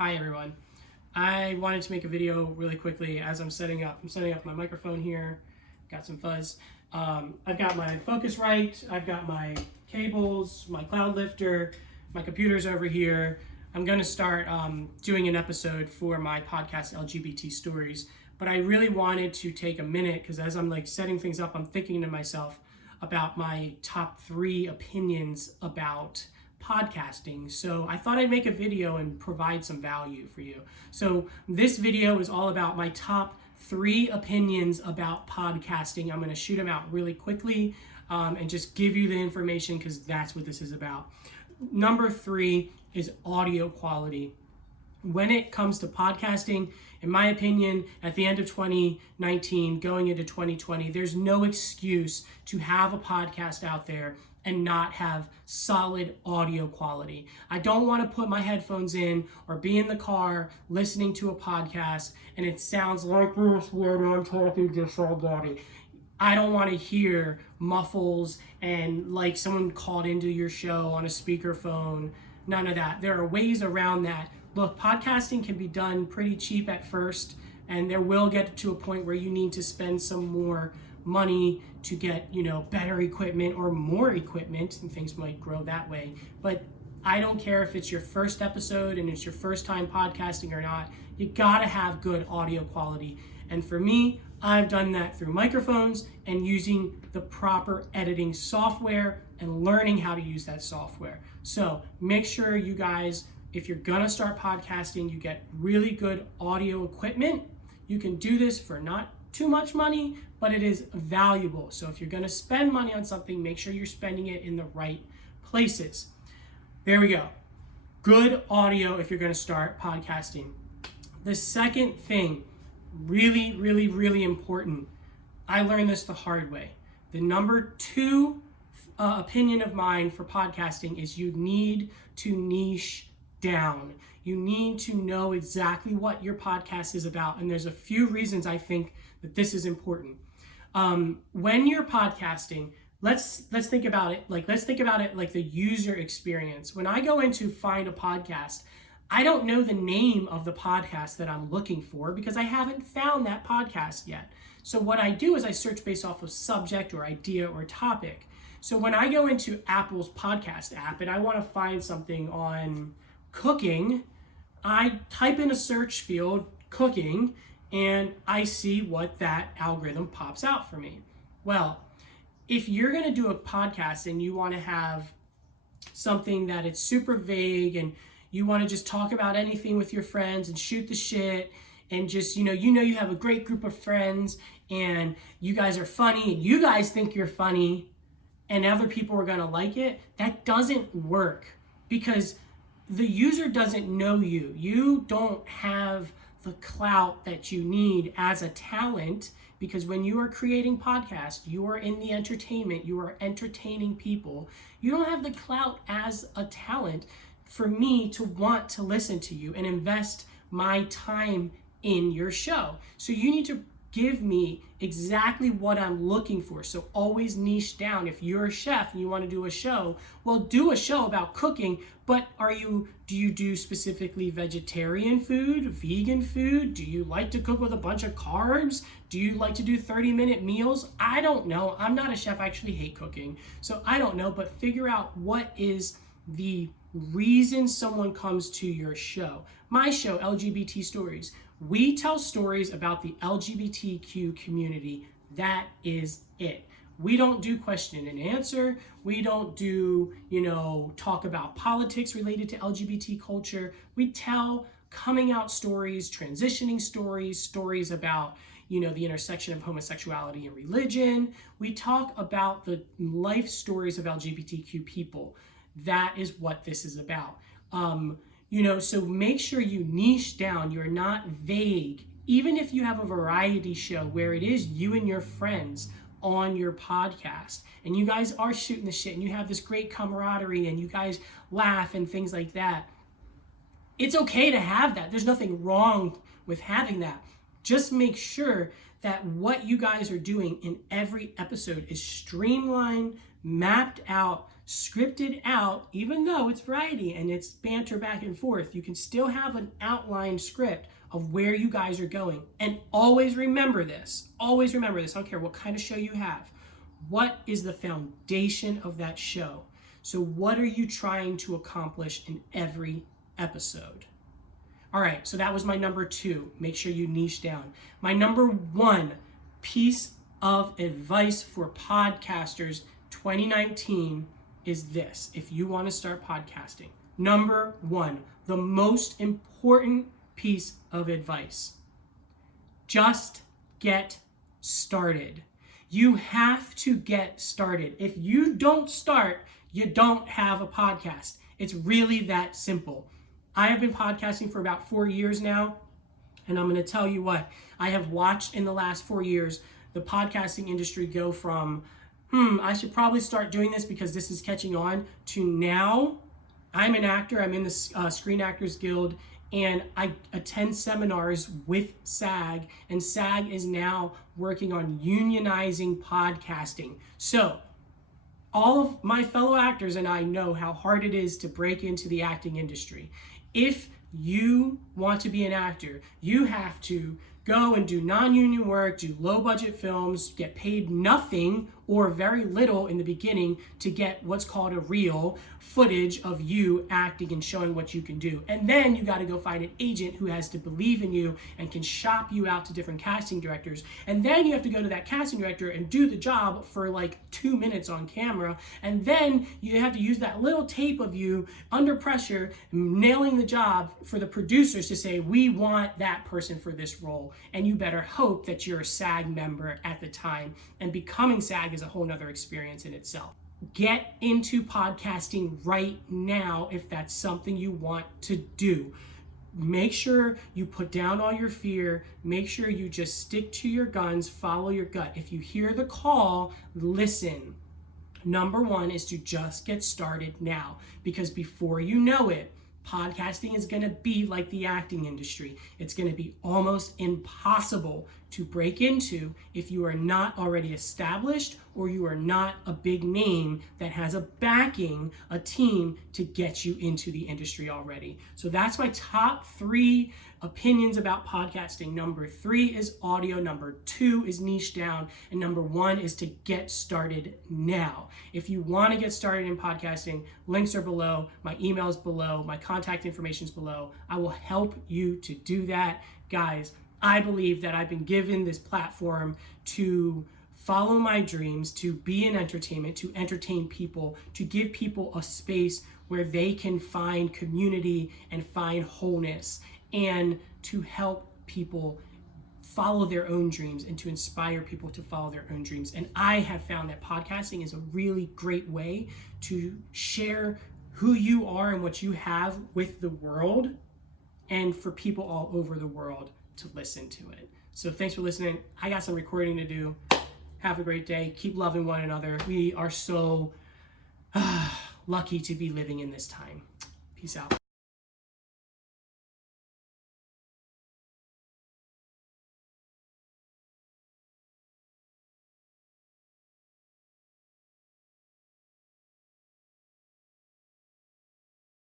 Hi everyone. I wanted to make a video really quickly as I'm setting up my microphone here. Got some fuzz. I've got my Focusrite, I've got my cables, my cloud lifter, my computer's over here. I'm going to start doing an episode for my podcast LGBT Stories, but I really wanted to take a minute because as I'm setting things up, I'm thinking to myself about my top 3 opinions about podcasting. So I thought I'd make a video and provide some value for you. So this video is all about my top 3 opinions about podcasting. I'm going to shoot them out really quickly and just give you the information because that's what this is about. Number 3 is audio quality. When it comes to podcasting, in my opinion, at the end of 2019, going into 2020, there's no excuse to have a podcast out there and not have solid audio quality. I don't want to put my headphones in or be in the car listening to a podcast and it sounds like this when I'm talking to somebody. I don't want to hear muffles and like someone called into your show on a speakerphone. None of that. There are ways around that. Look, podcasting can be done pretty cheap at first, and there will get to a point where you need to spend some more money to get, better equipment or more equipment, and things might grow that way. But I don't care if it's your first episode and it's your first time podcasting or not, you gotta have good audio quality. And for me, I've done that through microphones and using the proper editing software and learning how to use that software. So make sure you guys, if you're gonna start podcasting, you get really good audio equipment. You can do this for not too much money, but it is valuable. So if you're gonna spend money on something, make sure you're spending it in the right places. There we go. Good audio if you're gonna start podcasting. The second thing, really, really, really important. I learned this the hard way. The number 2 opinion of mine for podcasting is you need to niche down. You need to know exactly what your podcast is about. And there's a few reasons I think that this is important. When you're podcasting, let's think about it like the user experience. When I go in to find a podcast, I don't know the name of the podcast that I'm looking for because I haven't found that podcast yet. So what I do is I search based off of subject or idea or topic. So when I go into Apple's podcast app and I want to find something on cooking, I type in a search field, cooking, and I see what that algorithm pops out for me. Well, if you're going to do a podcast and you want to have something that it's super vague and you want to just talk about anything with your friends and shoot the shit and just, you have a great group of friends and you guys are funny and you guys think you're funny and other people are going to like it, that doesn't work because the user doesn't know you. You don't have the clout that you need as a talent because when you are creating podcasts, you are in the entertainment, you are entertaining people. You don't have the clout as a talent for me to want to listen to you and invest my time in your show. So you need to give me exactly what I'm looking for. So always niche down. If you're a chef and you want to do a show, well, do a show about cooking, but do you do specifically vegetarian food, vegan food? Do you like to cook with a bunch of carbs? Do you like to do 30-minute meals? I don't know. I'm not a chef. I actually hate cooking. So I don't know, but figure out what is the reason someone comes to your show. My show, LGBT Stories, we tell stories about the LGBTQ community. That is it. We don't do question and answer. We don't do, talk about politics related to LGBT culture. We tell coming out stories, transitioning stories, stories about, the intersection of homosexuality and religion. We talk about the life stories of LGBTQ people. That is what this is about. So make sure you niche down. You're not vague. Even if you have a variety show where it is you and your friends on your podcast and you guys are shooting the shit and you have this great camaraderie and you guys laugh and things like that, it's okay to have that. There's nothing wrong with having that. Just make sure that what you guys are doing in every episode is streamlined, mapped out, scripted out, even though it's variety and it's banter back and forth, you can still have an outlined script of where you guys are going. And always remember this, I don't care what kind of show you have. What is the foundation of that show? So what are you trying to accomplish in every episode? All right, so that was my number 2. Make sure you niche down. My number 1 piece of advice for podcasters 2019 is this. If you want to start podcasting, number 1, the most important piece of advice: just get started. You have to get started. If you don't start, you don't have a podcast. It's really that simple. I have been podcasting for about 4 years now, and I'm going to tell you what, I have watched in the last 4 years the podcasting industry go from, I should probably start doing this because this is catching on, to now I'm an actor, I'm in the Screen Actors Guild, and I attend seminars with SAG, and SAG is now working on unionizing podcasting. So all of my fellow actors and I know how hard it is to break into the acting industry. If you want to be an actor, you have to go and do non-union work, do low-budget films, get paid nothing or very little in the beginning to get what's called a reel, footage of you acting and showing what you can do. And then you got to go find an agent who has to believe in you and can shop you out to different casting directors. And then you have to go to that casting director and do the job for like 2 minutes on camera. And then you have to use that little tape of you under pressure, nailing the job for the producers to say, we want that person for this role. And you better hope that you're a SAG member at the time. And becoming SAG is a whole nother experience in itself. Get into podcasting right now if that's something you want to do. Make sure you put down all your fear. Make sure you just stick to your guns, follow your gut. If you hear the call, listen. Number 1 is to just get started now, because before you know it, podcasting is going to be like the acting industry. It's going to be almost impossible to break into if you are not already established or you are not a big name that has a backing, a team to get you into the industry already. So that's my top 3 opinions about podcasting. Number 3 is audio, number 2 is niche down, and number 1 is to get started now. If you want to get started in podcasting, links are below, my email is below, my contact information is below. I will help you to do that. Guys, I believe that I've been given this platform to follow my dreams, to be in entertainment, to entertain people, to give people a space where they can find community and find wholeness, and to help people follow their own dreams and to inspire people to follow their own dreams. And I have found that podcasting is a really great way to share who you are and what you have with the world, and for people all over the world to listen to it. So thanks for listening. I got some recording to do. Have a great day. Keep loving one another. We are so lucky to be living in this time. Peace out.